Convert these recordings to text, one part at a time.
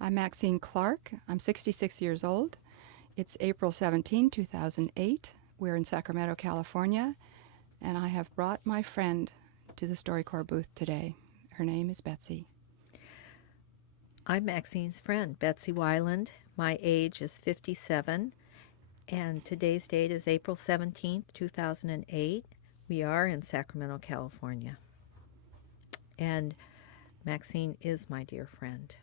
I'm Maxine Clark. I'm 66 years old. It's April 17, 2008. We're in Sacramento, California, and I have brought my friend to the StoryCorps booth today. Her name is Betsy. I'm Maxine's friend, Betsy Weiland. My age is 57, and today's date is April 17th, 2008. We are in Sacramento, California. And Maxine is my dear friend.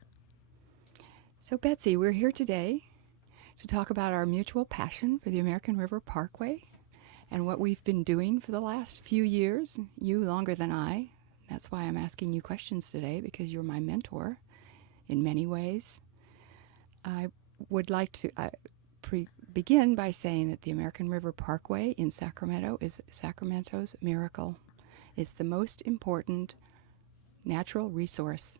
So, Betsy, we're here today to talk about our mutual passion for the American River Parkway and what we've been doing for the last few years, you longer than I. That's why I'm asking you questions today, because you're my mentor in many ways. I would like to begin by saying that the American River Parkway in Sacramento is Sacramento's miracle. It's the most important natural resource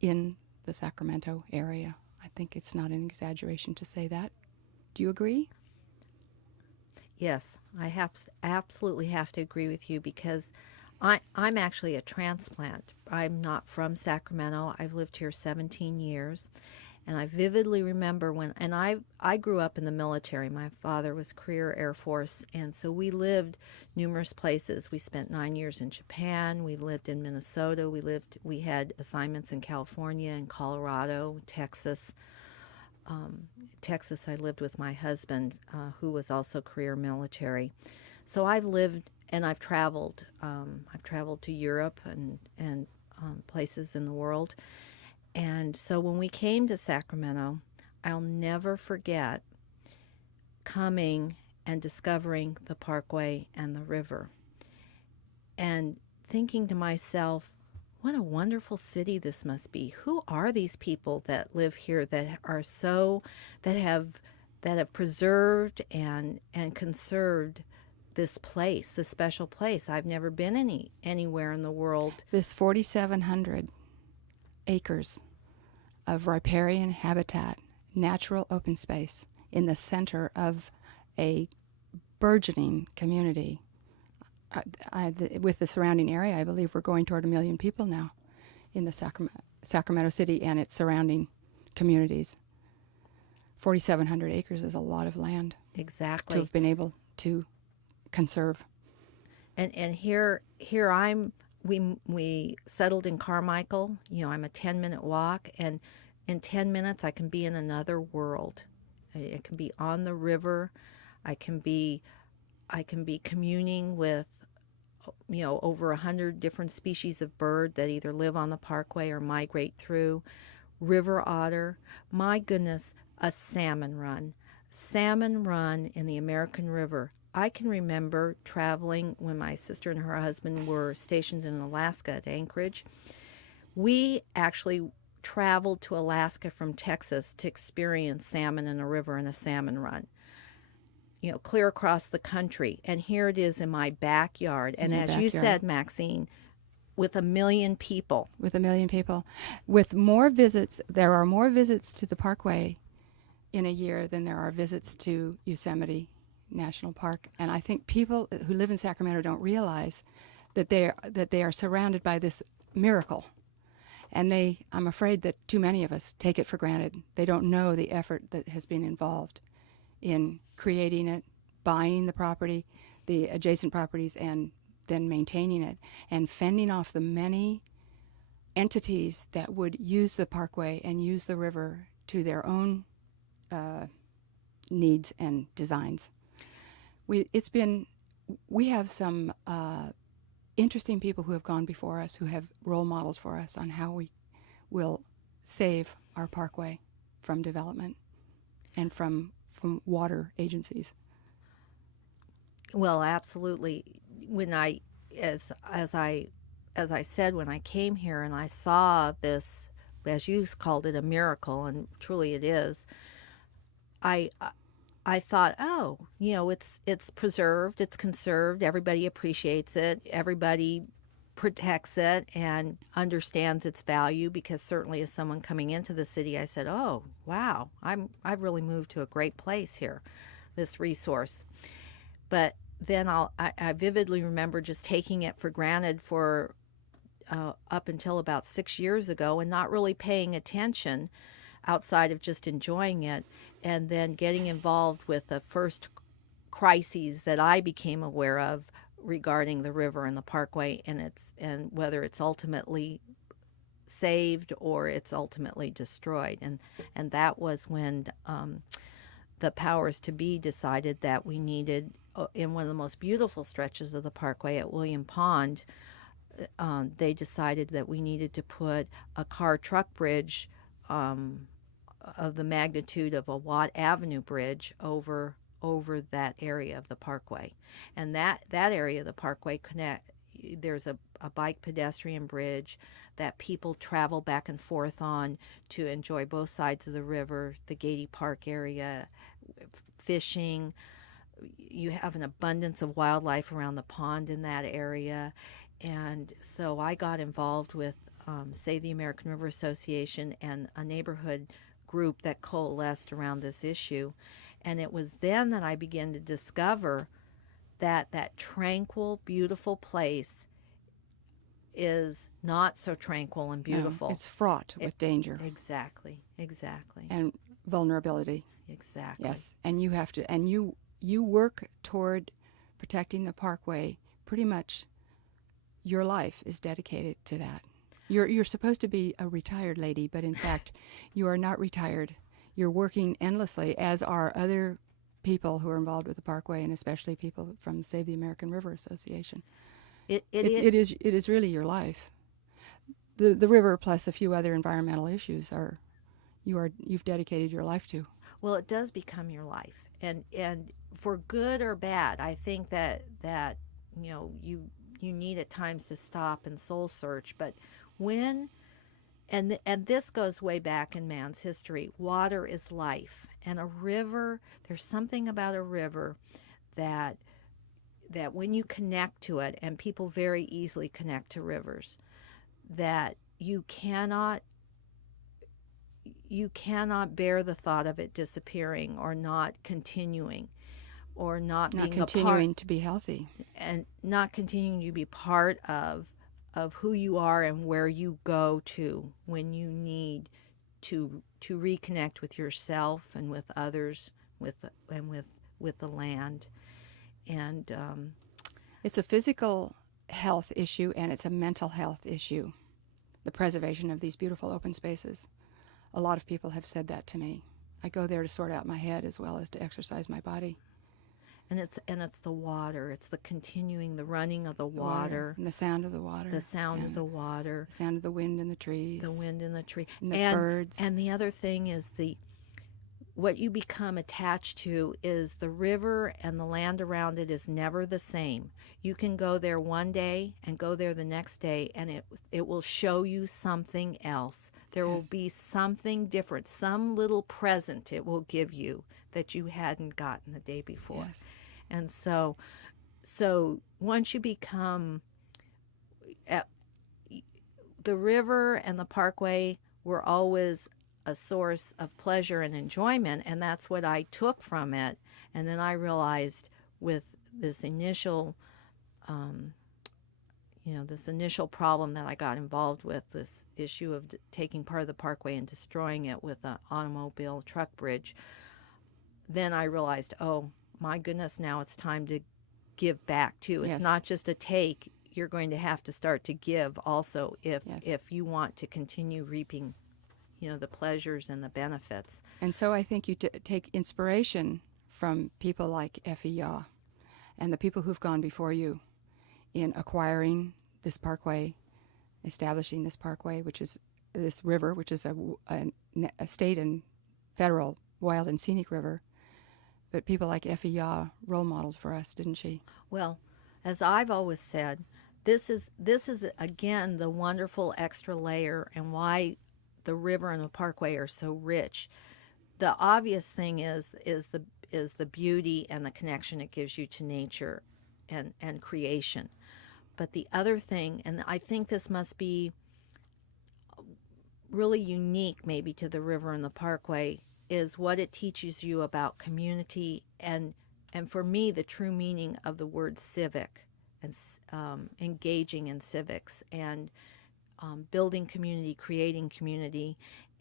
in the Sacramento area. I think it's not an exaggeration to say that. Do you agree? Yes, I absolutely have to agree with you because I'm actually a transplant. I'm not from Sacramento. I've lived here 17 years. And I vividly remember I grew up in the military. My father was career Air Force, and so we lived numerous places. We spent 9 years in Japan. We lived in Minnesota. We had assignments in California and Colorado, Texas. Texas, I lived with my husband, who was also career military. So I've lived and I've traveled. I've traveled to Europe and places in the world. And so when we came to Sacramento, I'll never forget coming and discovering the parkway and the river and thinking to myself, what a wonderful city this must be. Who are these people that live here that have preserved and conserved this place, this special place? I've never been anywhere in the world. This 4,700 acres of riparian habitat, natural open space in the center of a burgeoning community. With the surrounding area, I believe we're going toward 1 million people now in the Sacramento city and its surrounding communities. 4,700 acres is a lot of land. Exactly. To have been able to conserve. And here we settled in Carmichael. I'm a 10-minute walk, and in 10 minutes I can be in another world. I can be on the river. I can be communing with over 100 different species of bird that either live on the parkway or migrate through. River otter. My goodness, a salmon run in the American River. I can remember traveling when my sister and her husband were stationed in Alaska at Anchorage. We actually traveled to Alaska from Texas to experience salmon in a river and a salmon run. Clear across the country. And here it is in my backyard. And as you said, Maxine, with 1 million people. With 1 million people. With more visits, there are more visits to the parkway in a year than there are visits to Yosemite National Park. And I think people who live in Sacramento don't realize that they are surrounded by this miracle. And I'm afraid that too many of us take it for granted. They don't know the effort that has been involved in creating it, buying the property, the adjacent properties, and then maintaining it, and fending off the many entities that would use the parkway and use the river to their own needs and designs. We have some interesting people who have gone before us, who have role models for us on how we will save our parkway from development and from water agencies. Well, absolutely. When as I said, when I came here and I saw this, as you called it, a miracle, and truly it is, I thought, it's preserved, it's conserved, everybody appreciates it, everybody protects it and understands its value, because certainly as someone coming into the city, I said, oh, wow, I've really moved to a great place here, this resource. But then I vividly remember just taking it for granted up until about 6 years ago and not really paying attention outside of just enjoying it, and then getting involved with the first crises that I became aware of regarding the river and the parkway, and whether it's ultimately saved or it's ultimately destroyed. And that was when the powers to be decided that we needed, in one of the most beautiful stretches of the parkway at William Pond, they decided that we needed to put a car truck bridge of the magnitude of a Watt Avenue bridge over that area of the parkway. And that area of the parkway there's a bike pedestrian bridge that people travel back and forth on to enjoy both sides of the river, the Gady Park area, fishing. You have an abundance of wildlife around the pond in that area. And so I got involved with Save the American River Association and a neighborhood group that coalesced around this issue. And it was then that I began to discover that that tranquil, beautiful place is not so tranquil and beautiful. No, it's fraught with danger. Exactly. And vulnerability. Exactly. Yes. And you have to, and you work toward protecting the parkway. Pretty much your life is dedicated to that. You're supposed to be a retired lady, but in fact, you are not retired. You're working endlessly, as are other people who are involved with the parkway, and especially people from Save the American River Association. It is really your life. The river plus a few other environmental issues you've dedicated your life to. Well, it does become your life, and for good or bad, I think that you need at times to stop and soul search. But when and this goes way back in man's history, water is life, and a river. There's something about a river that when you connect to it, and people very easily connect to rivers, that you cannot bear the thought of it disappearing or not continuing, or not being continuing to be healthy, and not continuing to be part of who you are and where you go to when you need to reconnect with yourself and with others, with the land. And it's a physical health issue, and it's a mental health issue, the preservation of these beautiful open spaces. A lot of people have said that to me. I go there to sort out my head as well as to exercise my body. And it's the water. It's the running of the water. And the sound of the water. The sound of the water. The sound of the wind in the trees. The wind in the tree. And the birds. And the other thing is what you become attached to is the river, and the land around it is never the same. You can go there one day and go there the next day, and it will show you something else. There will be something different, some little present it will give you that you hadn't gotten the day before. Yes. And so once you become, the river and the parkway were always a source of pleasure and enjoyment, and that's what I took from it. And then I realized with this initial problem that I got involved with, this issue of taking part of the parkway and destroying it with an automobile truck bridge, then I realized, oh my goodness, now it's time to give back too. It's not just a take. You're going to have to start to give also if you want to continue reaping the pleasures and the benefits. And so I think you take inspiration from people like Effie Yeaw and the people who've gone before you in acquiring this parkway, establishing this parkway, which is this river, which is a state and federal wild and scenic river. But people like Effie Yeaw role modeled for us, didn't she? Well, as I've always said, this is again the wonderful extra layer, and why the river and the parkway are so rich. The obvious thing is the beauty and the connection it gives you to nature and creation. But the other thing, and I think this must be really unique maybe to the river and the parkway, is what it teaches you about community and for me the true meaning of the word civic, and engaging in civics and building community, creating community,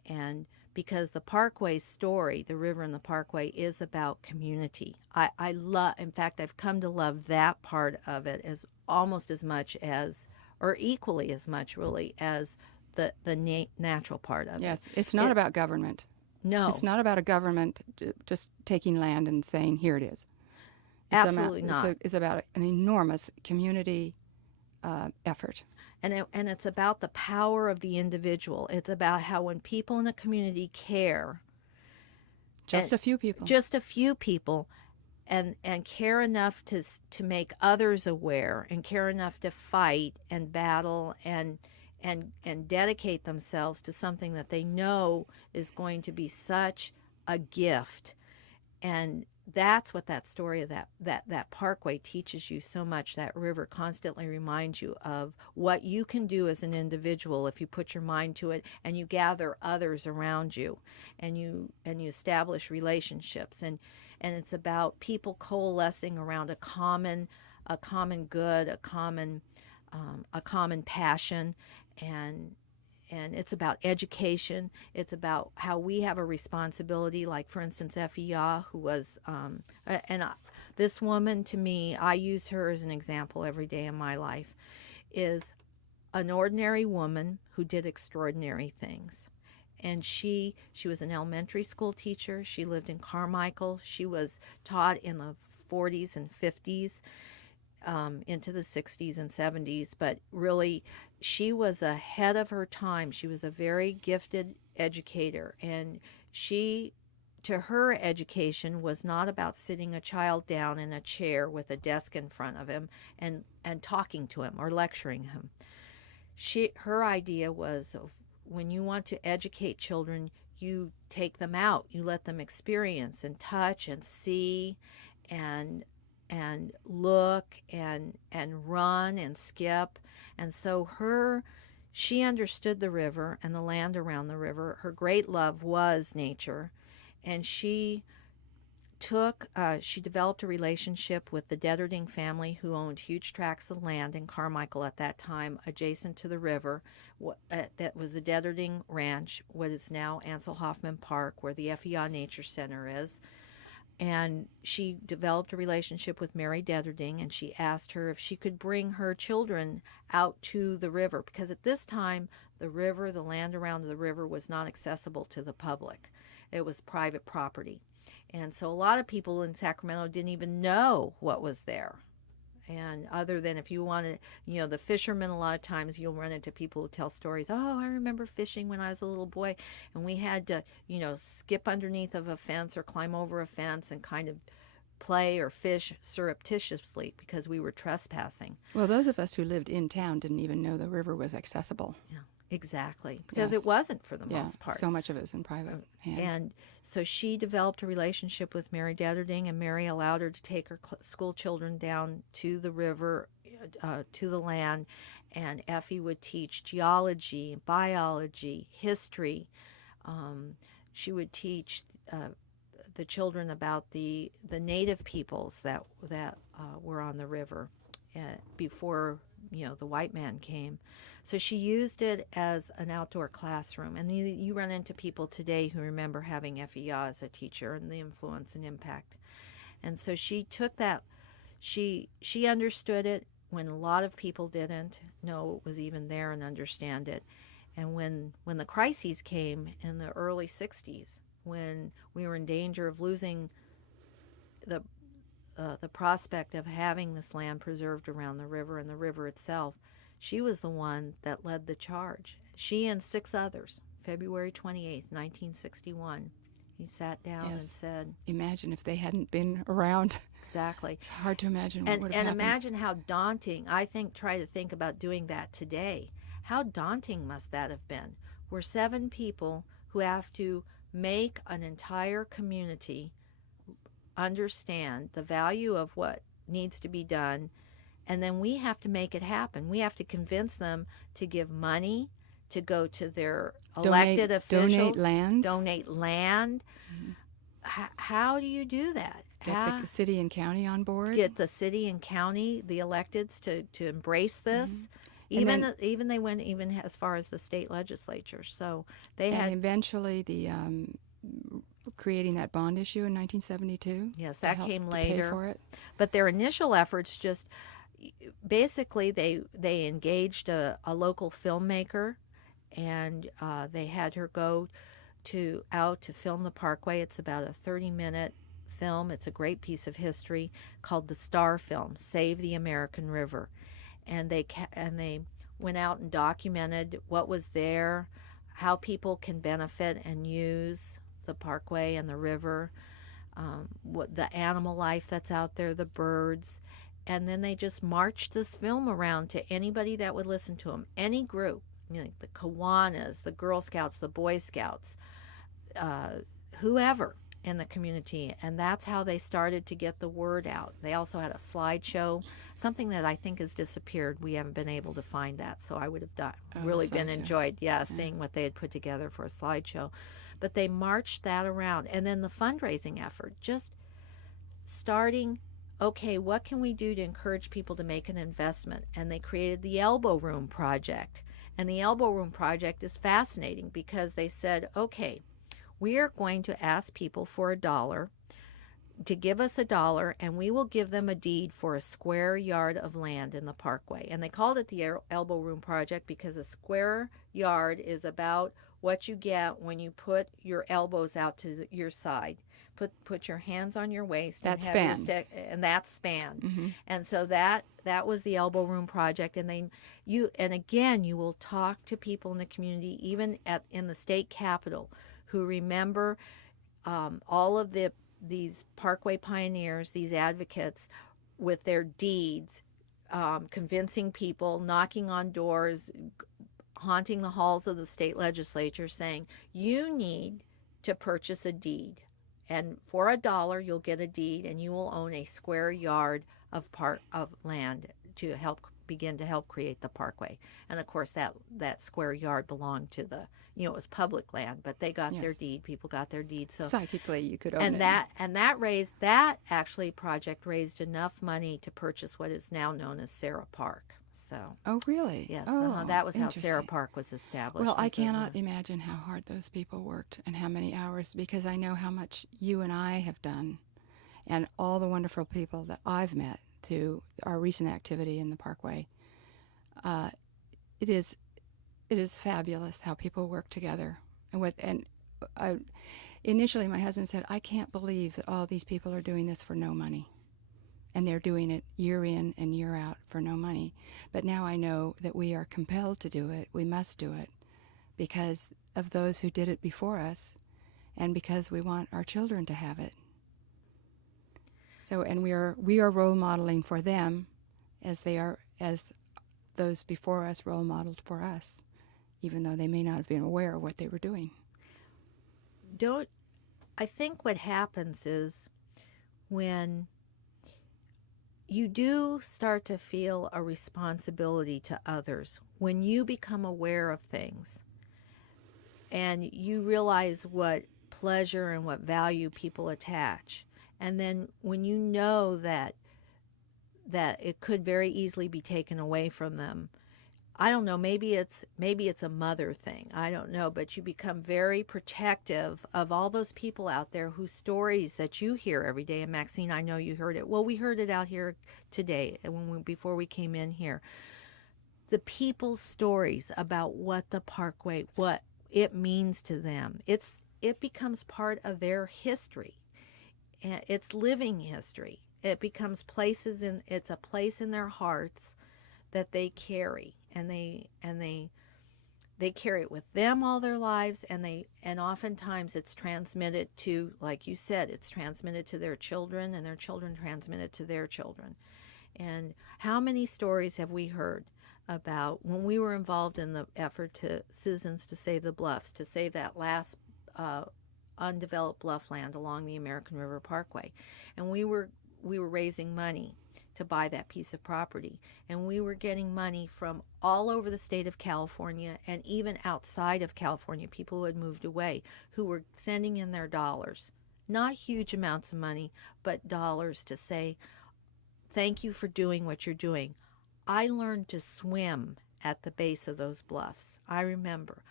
and because the Parkway story, the river and the Parkway, is about community. I love, in fact, I've come to love that part of it as almost as much as, or equally as much really, as the natural part of it. Yes, it's not about government. No. It's not about a government just taking land and saying, here it is. Absolutely not. It's about an enormous community effort. And it's about the power of the individual. It's about how when people in a community care, Just a few people. just a few people, and care enough to make others aware, and care enough to fight and battle and dedicate themselves to something that they know is going to be such a gift. And that's what that story of that parkway teaches you so much. That river constantly reminds you of what you can do as an individual if you put your mind to it and you gather others around you, and you establish relationships, and it's about people coalescing around a common good, a common passion, and it's about education. It's about how we have a responsibility, like, for instance, Effie Yeaw, who was, this woman, to me, I use her as an example every day in my life, is an ordinary woman who did extraordinary things. And she was an elementary school teacher. She lived in Carmichael. She was taught in the 40s and 50s. Into the 60s and 70s, but really she was ahead of her time. She was a very gifted educator, and her education was not about sitting a child down in a chair with a desk in front of him and talking to him or lecturing him. Her idea was, when you want to educate children, you take them out, you let them experience and touch and see and look and run and skip. And so she understood the river and the land around the river. Her great love was nature, and she developed a relationship with the Detterding family, who owned huge tracts of land in Carmichael at that time adjacent to the river. That was the Detterding Ranch, what is now Ansel Hoffman Park, where the Effie Yeaw Nature Center is. And she developed a relationship with Mary Detterding, and she asked her if she could bring her children out to the river, because at this time the land around the river was not accessible to the public. It was private property. And so a lot of people in Sacramento didn't even know what was there. And other than, if you wanted, the fishermen, a lot of times you'll run into people who tell stories. Oh, I remember fishing when I was a little boy, and we had to, skip underneath of a fence or climb over a fence and kind of play or fish surreptitiously because we were trespassing. Well, those of us who lived in town didn't even know the river was accessible. Yeah, exactly. Because Yes. It wasn't for the most part. So much of it was in private hands. And so she developed a relationship with Mary Detterding, and Mary allowed her to take her school children down to the river, to the land, and Effie would teach geology, biology, history. She would teach the children about the native peoples that were on the river before the white man came. So she used it as an outdoor classroom. And you run into people today who remember having Effie Yeaw as a teacher and the influence and impact. And so she took that, she understood it when a lot of people didn't know it was even there and understand it. And when the crises came in the early 60s, when we were in danger of losing the prospect of having this land preserved around the river and the river itself, she was the one that led the charge. She and 6 others, February 28th, 1961. He sat down and said... Imagine if they hadn't been around. Exactly. It's hard to imagine what would have happened. And imagine how daunting, try to think about doing that today. How daunting must that have been? We're 7 people who have to make an entire community understand the value of what needs to be done, and then we have to make it happen. We have to convince them to give money, to go to their elected officials. Donate land. Mm-hmm. How do you do that? Get the city and county on board. Get the city and county, the electeds, to embrace this. Mm-hmm. Even they went even as far as the state legislature. So they and had eventually the creating that bond issue in 1972. yes, that came to later. pay for it. But their initial efforts just basically they engaged a local filmmaker, and they had her go out to film the Parkway. It's about a 30-minute film. It's a great piece of history called the Star Film, Save the American River. And they went out and documented what was there, how people can benefit and use the Parkway and the river, what the animal life that's out there, the birds. And then they just marched this film around to anybody that would listen to them, any group, the Kiwanis, the Girl Scouts, the Boy Scouts, whoever in the community. And that's how they started to get the word out. They also had a slideshow, something that I think has disappeared. We haven't been able to find that. So I would have really been enjoyed, seeing what they had put together for a slideshow. But they marched that around. And then the fundraising effort, just starting, okay, what can we do to encourage people to make an investment? And they created the Elbow Room Project. And the Elbow Room Project is fascinating because they said, okay, we are going to ask people for $1 to give us $1, and we will give them a deed for a square yard of land in the Parkway. And they called it the Elbow Room Project because a square yard is about what you get when you put your elbows out to your side. Put your hands on your waist. That span. And that span. Mm-hmm. And so that was the Elbow Room Project. And you will talk to people in the community, even in the state capitol, who remember all of these Parkway pioneers, these advocates, with their deeds, convincing people, knocking on doors, haunting the halls of the state legislature, saying, you need to purchase a deed. And for $1, you'll get a deed, and you will own a square yard of land to begin to help create the Parkway. And of course, that square yard belonged to it was public land, but they got their deed. People got their deed. So psychically, you could own it. That project raised enough money to purchase what is now known as Sarah Park. So. Oh, really? Yes. Oh, that was how Sarah Park was established. Well, I cannot imagine how hard those people worked and how many hours, because I know how much you and I have done, and all the wonderful people that I've met through our recent activity in the Parkway. It is fabulous how people work together. Initially, my husband said, "I can't believe that all these people are doing this for no money." And they're doing it year in and year out for no money. But now I know that we are compelled to do it. We must do it because of those who did it before us, and because we want our children to have it. So, and we are role modeling for them as those before us role modeled for us, even though they may not have been aware of what they were doing. I think what happens is when you do start to feel a responsibility to others, when you become aware of things and you realize what pleasure and what value people attach, and then when you know that it could very easily be taken away from them, I don't know, maybe it's a mother thing, I don't know, but you become very protective of all those people out there whose stories that you hear every day. And Maxine, I know you heard it. Well, we heard it out here today before we came in here. The people's stories about what the Parkway, what it means to them. It becomes part of their history. It's living history. It becomes it's a place in their hearts that they carry. And they carry it with them all their lives, and oftentimes it's transmitted to, like you said, it's transmitted to their children, and their children transmit it to their children. And how many stories have we heard about when we were involved in the effort to Citizens to Save the Bluffs, to save that last undeveloped bluff land along the American River Parkway, and we were raising money to buy that piece of property. And we were getting money from all over the state of California, and even outside of California, people who had moved away, who were sending in their dollars. Not huge amounts of money, but dollars to say, thank you for doing what you're doing. I learned to swim at the base of those bluffs. I remember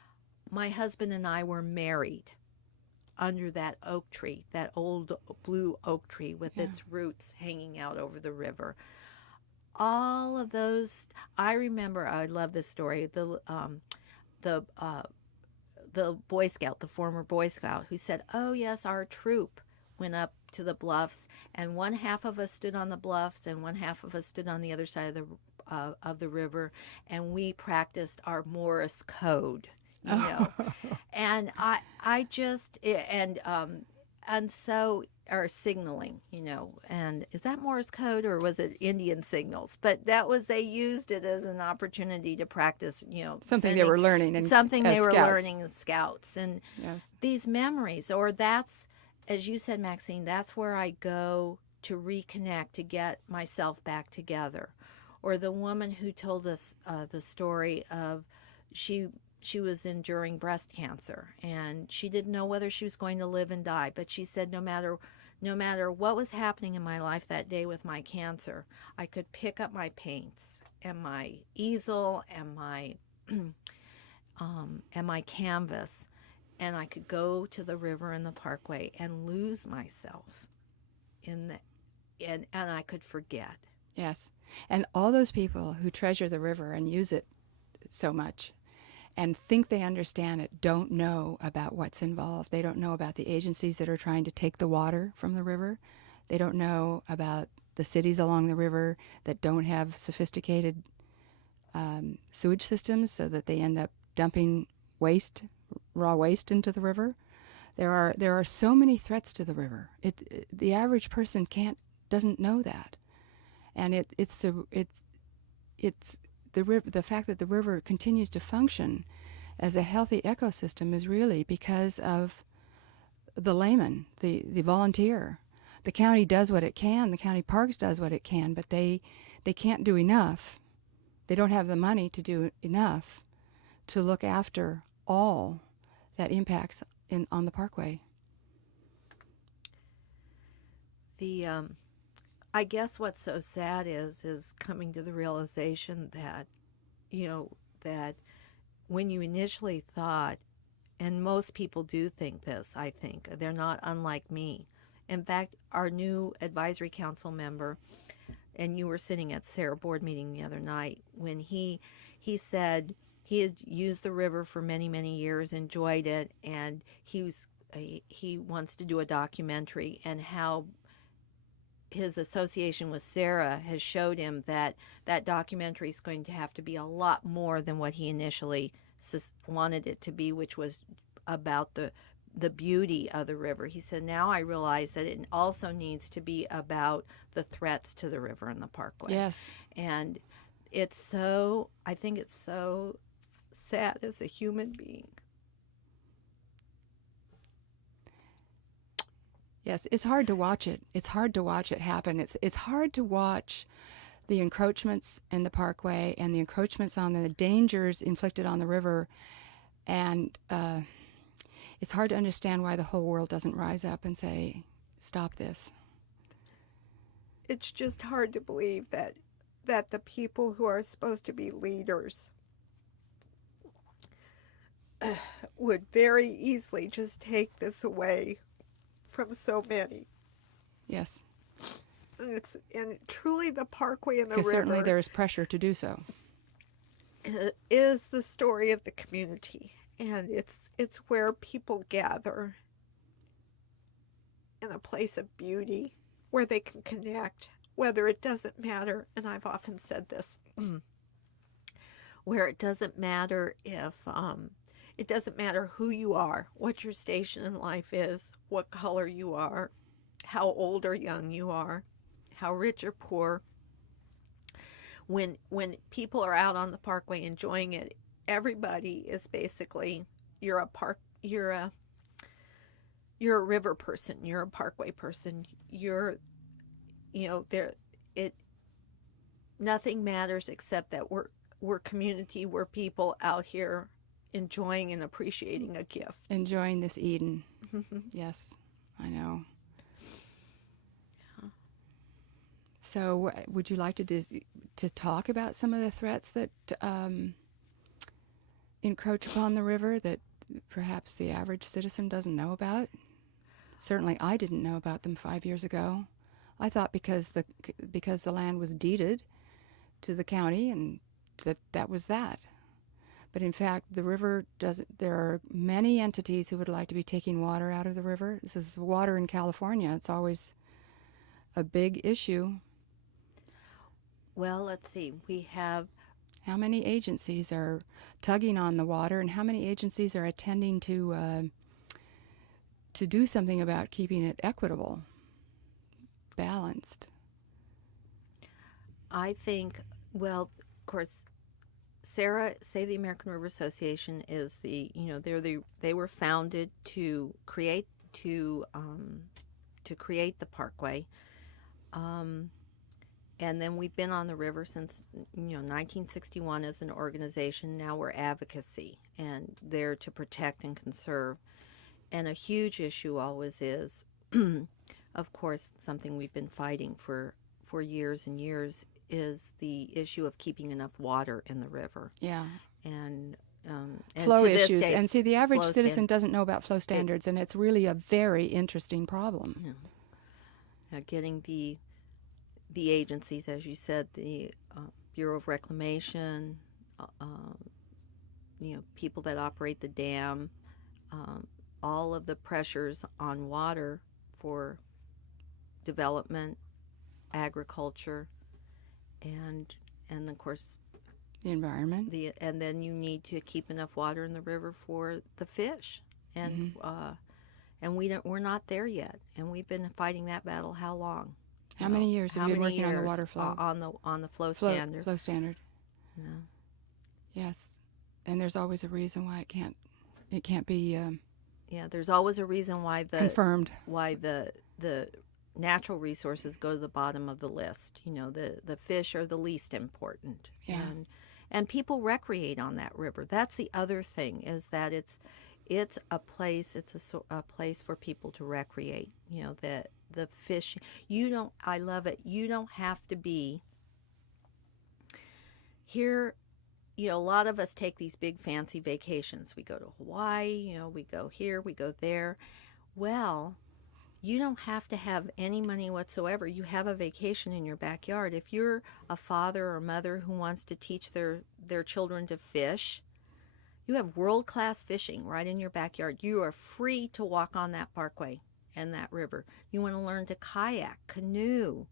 my husband and I were married under that oak tree, that old blue oak tree with its roots hanging out over the river. All of those, I remember, I love this story, the Boy Scout, the former Boy Scout, who said, oh yes, our troop went up to the bluffs, and one half of us stood on the bluffs and one half of us stood on the other side of the river, and we practiced our Morse code, you know. And I just and so, or signaling, you know. And is that Morse code or was it Indian signals? But that was, they used it as an opportunity to practice, you know, Something they were learning, and something they were scouts. learning as scouts, and these memories, or that's, as you said, Maxine, that's where I go to reconnect, to get myself back together. Or the woman who told us the story of she was enduring breast cancer, and she didn't know whether she was going to live and die, but she said no matter what was happening in my life that day with my cancer, I could pick up my paints and my easel and my canvas, and I could go to the river and the parkway and lose myself in and I could forget. Yes. And all those people who treasure the river and use it so much and think they understand it don't know about what's involved. They don't know about the agencies that are trying to take the water from the river. They don't know about the cities along the river that don't have sophisticated sewage systems, so that they end up dumping raw waste into the river. There are so many threats to the river. The average person doesn't know that. And it's the river. The fact that the river continues to function as a healthy ecosystem is really because of the layman, the volunteer. The county does what it can. The county parks does what it can, but they can't do enough. They don't have the money to do enough to look after all that impacts on the parkway. I guess what's so sad is coming to the realization that, you know, that when you initially thought, and most people do think this, I think, they're not unlike me. In fact, our new advisory council member, and you were sitting at Sarah board meeting the other night, when he said he had used the river for many, many years, enjoyed it, and he wants to do a documentary, and how his association with Sarah has showed him that documentary is going to have to be a lot more than what he initially wanted it to be, which was about the beauty of the river. He said, now I realize that it also needs to be about the threats to the river and the parkway. Yes. And I think it's so sad as a human being. Yes, it's hard to watch it. It's hard to watch it happen. It's hard to watch the encroachments in the parkway and the encroachments on the dangers inflicted on the river, and it's hard to understand why the whole world doesn't rise up and say, stop this. It's just hard to believe that the people who are supposed to be leaders would very easily just take this away from so many. Yes. And truly the parkway and the river, certainly there is pressure to do so, is the story of the community, and it's where people gather in a place of beauty where they can connect, whether it doesn't matter, and I've often said this, where it doesn't matter if it doesn't matter who you are, what your station in life is, what color you are, how old or young you are, how rich or poor. When people are out on the parkway enjoying it, everybody is basically, you're a river person, you're a parkway person, nothing matters except that we're community, we're people out here enjoying and appreciating a gift. Enjoying this Eden. Yes, I know. So, would you like to talk about some of the threats that encroach upon the river that perhaps the average citizen doesn't know about? Certainly, I didn't know about them 5 years ago. I thought because the land was deeded to the county and that was that. But in fact, the river doesn't. There are many entities who would like to be taking water out of the river. This is water in California. It's always a big issue. Well, let's see. We have How many agencies are tugging on the water, and how many agencies are attending to do something about keeping it equitable, balanced? I think, well, of course, Save the American River Association is they were founded to create the parkway, and then we've been on the river since 1961 as an organization. Now we're advocacy and there to protect and conserve. And a huge issue always is, of course, something we've been fighting for years and years, is the issue of keeping enough water in the river. Yeah. And flow to this issues. day, And see, the average flow citizen doesn't know about flow standards, and it's really a very interesting problem. getting the agencies, as you said, the Bureau of Reclamation, people that operate the dam, all of the pressures on water for development, agriculture, and of course The environment. and then you need to keep enough water in the river for the fish, and we're not there yet, and we've been fighting that battle how long? How many years have you been working on the water flow? On the flow standard. Flow standard. No. Yes, and there's always a reason why it can't be There's always a reason why confirmed. Why the natural resources go to the bottom of the list. The fish are the least important. Yeah. And people recreate on that river. That's the other thing, is that it's a place. It's a place for people to recreate. The fish. I love it. You don't have to be here. A lot of us take these big fancy vacations. We go to Hawaii. We go here. We go there. Well, you don't have to have any money whatsoever. You have a vacation in your backyard. If you're a father or mother who wants to teach their children to fish, you have world-class fishing right in your backyard. You are free to walk on that parkway and that river. You want to learn to kayak, canoe,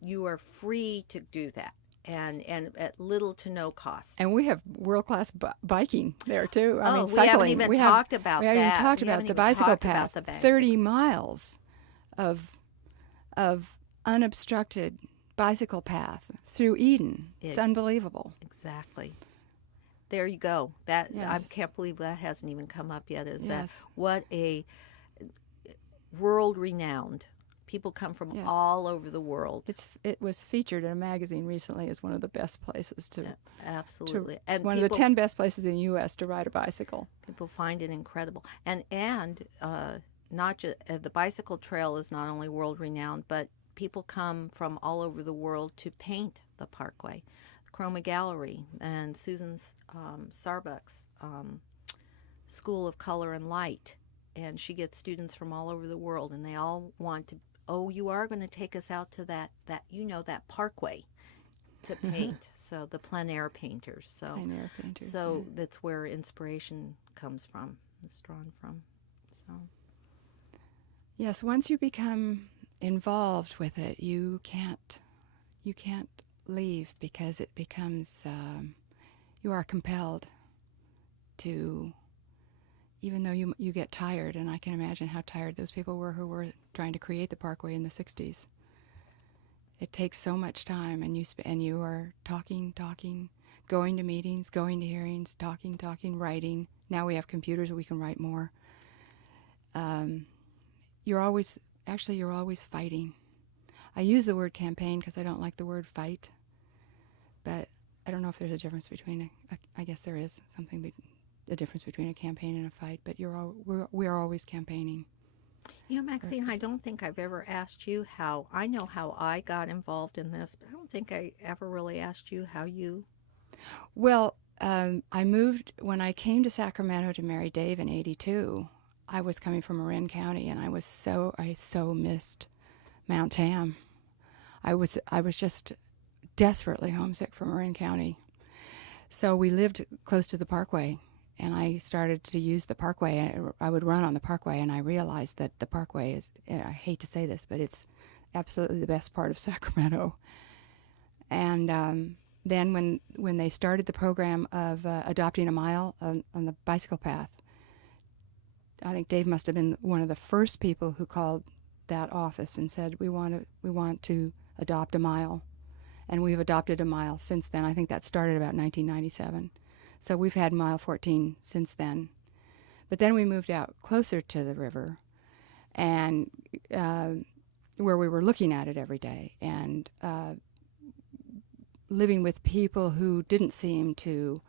you are free to do that. And at little to no cost. And we have world-class biking there, too. I mean, we cycling. haven't even talked about We haven't that. even talked We about haven't the even bicycle talked about path. the bicycle. 30 miles of unobstructed bicycle path through Eden. It's unbelievable. Exactly. There you go. That Yes. I can't believe that hasn't even come up yet. Is Yes. that what a world-renowned? People come from Yes. all over the world. It was featured in a magazine recently as one of the best places to Absolutely, and one of the 10 best places in the U.S. to ride a bicycle. People find it incredible, and not just the bicycle trail is not only world renowned, but people come from all over the world to paint the parkway. The Chroma Gallery and Susan's Starbucks School of Color and Light, and she gets students from all over the world, and they all want to. Oh, you are going to take us out to that parkway to paint. So the plein air painters. So that's where inspiration comes from. It's drawn from. So yes, once you become involved with it, you can't leave, because it becomes you are compelled to. Even though you get tired, and I can imagine how tired those people were who were trying to create the parkway in the 60s. It takes so much time, and you are talking, going to meetings, going to hearings, talking, writing. Now we have computers, we can write more. You're always fighting. I use the word campaign because I don't like the word fight, but I don't know if there's a difference between. I guess there is something. A difference between a campaign and a fight, but we are always campaigning. You know, Maxine, I don't think I've ever asked you how. I know how I got involved in this, but I don't think I ever really asked you how you. Well, I moved when I came to Sacramento to marry Dave in '82. I was coming from Marin County, and I so missed Mount Tam. I was just desperately homesick from Marin County. So we lived close to the Parkway, and I started to use the Parkway. I would run on the Parkway, and I realized that the Parkway is, I hate to say this, but it's absolutely the best part of Sacramento. And then when they started the program of adopting a mile on the bicycle path, I think Dave must have been one of the first people who called that office and said, we want to adopt a mile. And we've adopted a mile since then. I think that started about 1997. So we've had mile 14 since then. But then we moved out closer to the river, and where we were looking at it every day, and living with people who didn't seem to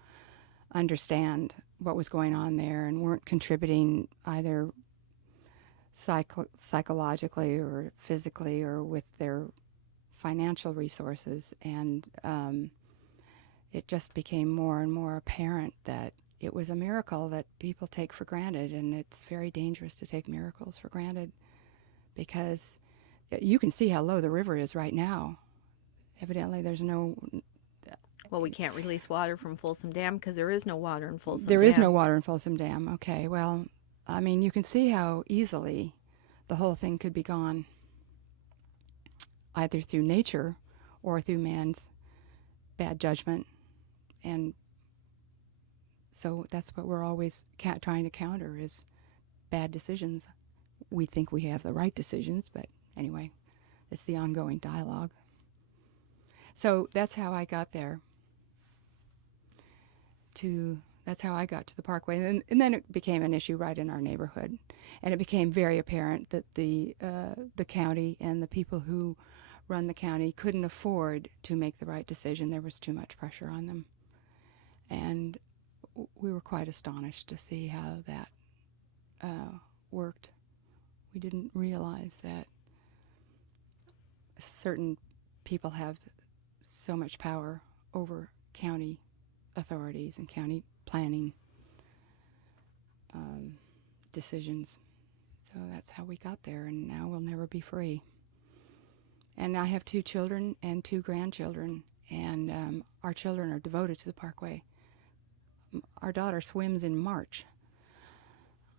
understand what was going on there and weren't contributing either psychologically or physically or with their financial resources. And it just became more and more apparent that it was a miracle that people take for granted, and it's very dangerous to take miracles for granted, because you can see how low the river is right now. Evidently, there's no... Well, we can't release water from Folsom Dam because there is no water in Folsom Dam. There is no water in Folsom Dam. Okay, well, I mean, you can see how easily the whole thing could be gone, either through nature or through man's bad judgment. And so that's what we're always trying to counter, is bad decisions. We think we have the right decisions, but anyway, it's the ongoing dialogue. So that's how I got there. That's how I got to the Parkway. And then it became an issue right in our neighborhood. And it became very apparent that the county and the people who run the county couldn't afford to make the right decision. There was too much pressure on them. And we were quite astonished to see how that worked. We didn't realize that certain people have so much power over county authorities and county planning decisions. So that's how we got there, and now we'll never be free. And I have 2 children and 2 grandchildren, and our children are devoted to the Parkway. Our daughter swims in March.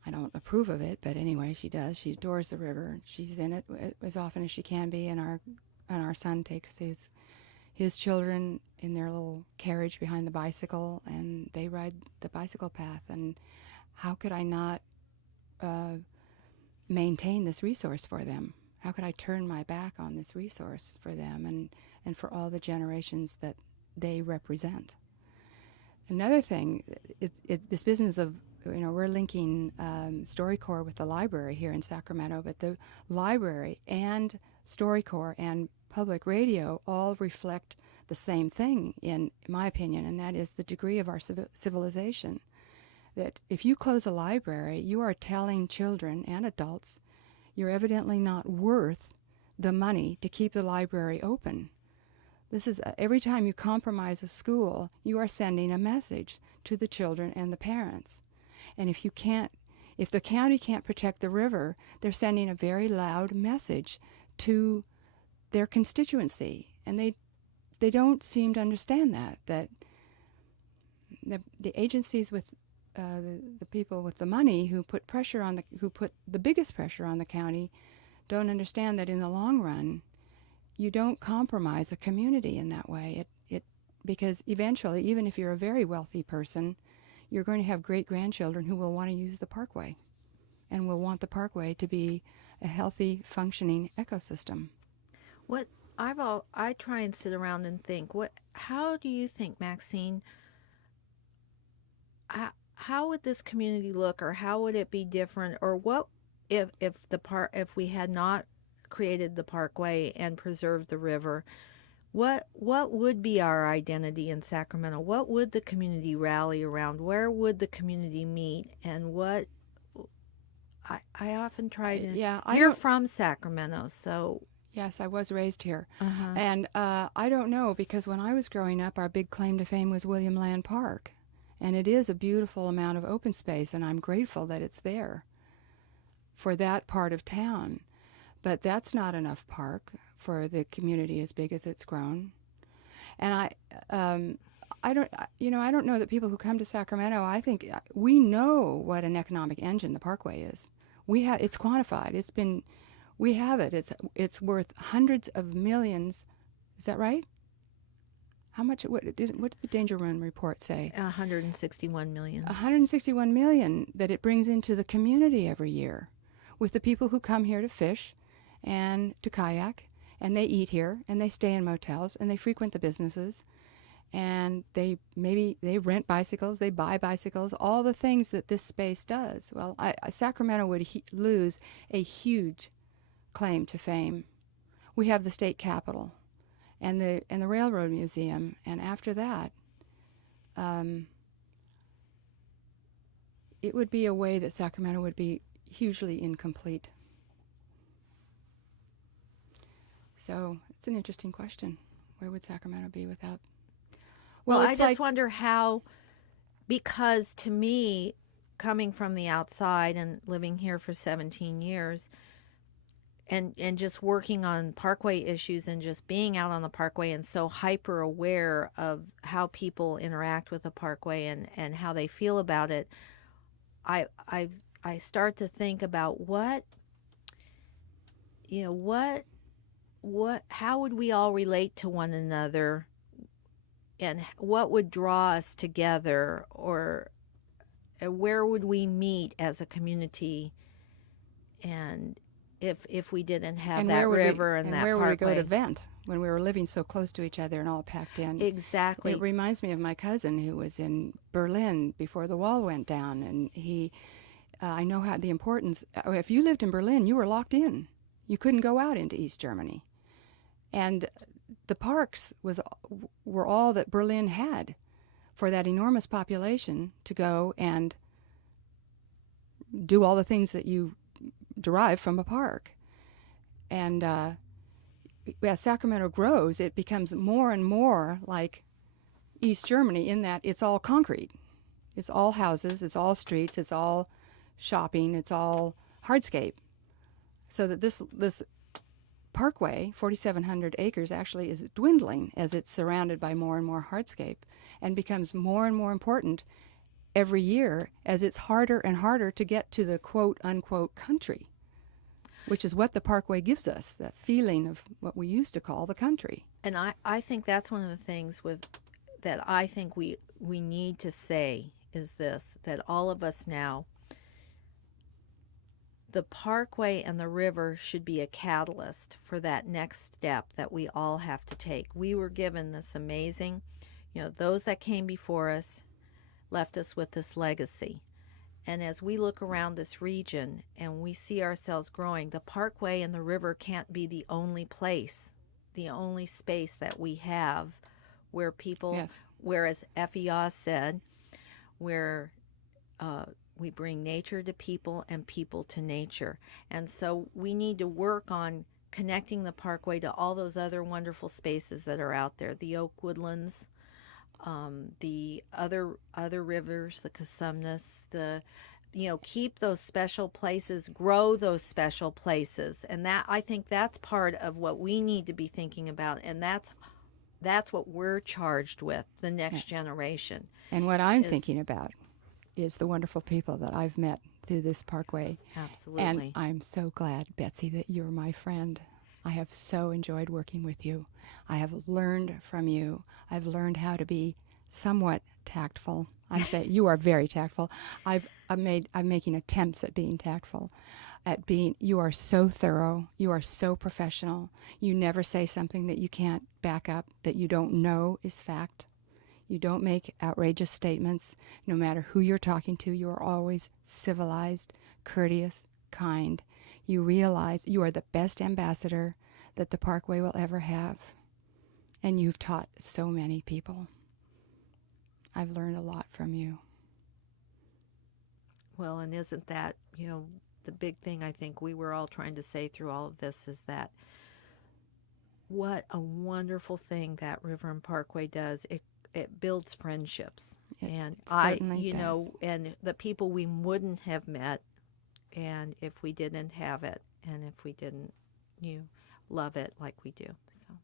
I don't approve of it, but anyway, she does. She adores the river. She's in it as often as she can be, and our son takes his children in their little carriage behind the bicycle, and they ride the bicycle path. And how could I not maintain this resource for them? How could I turn my back on this resource for them and for all the generations that they represent? Another thing, this business of, we're linking StoryCorps with the library here in Sacramento, but the library and StoryCorps and public radio all reflect the same thing, in my opinion, and that is the degree of our civilization. That if you close a library, you are telling children and adults you're evidently not worth the money to keep the library open. This is every time you compromise a school, you are sending a message to the children and the parents. And if the county can't protect the river, they're sending a very loud message to their constituency, and they don't seem to understand that the agencies with the people with the money who put the biggest pressure on the county don't understand that in the long run you don't compromise a community in that way. Because eventually, even if you're a very wealthy person, you're going to have great-grandchildren who will want to use the Parkway and will want the Parkway to be a healthy, functioning ecosystem. I try and sit around and think, how do you think, Maxine, how would this community look, or how would it be different, or what if we had not created the Parkway and preserved the river, what would be our identity in Sacramento? What would the community rally around? Where would the community meet? And I often try to. Yeah, I You're don't. from Sacramento, so Yes, I was raised here. uh-huh. And I don't know, because when I was growing up, our big claim to fame was William Land Park. And it is a beautiful amount of open space, and I'm grateful that it's there for that part of town. But that's not enough park for the community as big as it's grown. And I don't, I don't know that people who come to Sacramento, I think we know what an economic engine the Parkway is. It's quantified. We have it. It's worth hundreds of millions. Is that right? How much? What did the Danger Room report say? 161 million. 161 million that it brings into the community every year, with the people who come here to fish, and to kayak, and they eat here, and they stay in motels, and they frequent the businesses, and they rent bicycles, they buy bicycles, all the things that this space does. Well, Sacramento would lose a huge claim to fame. We have the state capitol and the railroad museum, and after that, it would be a way that Sacramento would be hugely incomplete. So it's an interesting question. Where would Sacramento be without? Well, I just wonder how, because to me, coming from the outside and living here for 17 years, and just working on Parkway issues and just being out on the Parkway and so hyper aware of how people interact with the Parkway and how they feel about it, I start to think about how would we all relate to one another, and what would draw us together, or where would we meet as a community, and if we didn't have that river and that where Parkway. would we go to vent when we were living so close to each other and all packed in? Exactly. It reminds me of my cousin who was in Berlin before the wall went down, and I know how the importance. If you lived in Berlin, you were locked in. You couldn't go out into East Germany, and the parks were all that Berlin had for that enormous population to go and do all the things that you derive from a park. And as Sacramento grows, it becomes more and more like East Germany in that it's all concrete. It's all houses, it's all streets, it's all shopping, it's all hardscape. So that this parkway, 4,700 acres, actually is dwindling as it's surrounded by more and more hardscape, and becomes more and more important every year as it's harder and harder to get to the quote-unquote country, which is what the Parkway gives us, that feeling of what we used to call the country. And I think that's one of the things that I think we need to say is this, that all of us now, the Parkway and the river should be a catalyst for that next step that we all have to take. We were given this amazing, those that came before us left us with this legacy. And as we look around this region and we see ourselves growing, the Parkway and the river can't be the only place, the only space that we have where people, yes. Whereas Effie Yeaw said, where we bring nature to people and people to nature. And so we need to work on connecting the Parkway to all those other wonderful spaces that are out there, the oak woodlands, the other rivers, the Cosumnes, keep those special places, grow those special places. And that, I think that's part of what we need to be thinking about. And that's what we're charged with, the next generation. And what I'm thinking about is the wonderful people that I've met through this Parkway. Absolutely. And I'm so glad, Betsy, that you're my friend. I have so enjoyed working with you. I have learned from you. I've learned how to be somewhat tactful. I say you are very tactful. I'm making attempts at being tactful. You are so thorough. You are so professional. You never say something that you can't back up, that you don't know is fact. You don't make outrageous statements. No matter who you're talking to, you are always civilized, courteous, kind. You realize you are the best ambassador that the Parkway will ever have. And you've taught so many people. I've learned a lot from you. Well, and isn't that, the big thing I think we were all trying to say through all of this is that what a wonderful thing that River and Parkway does. It builds friendships. It certainly does. And the people we wouldn't have met, and if we didn't have it, and if we didn't love it like we do. So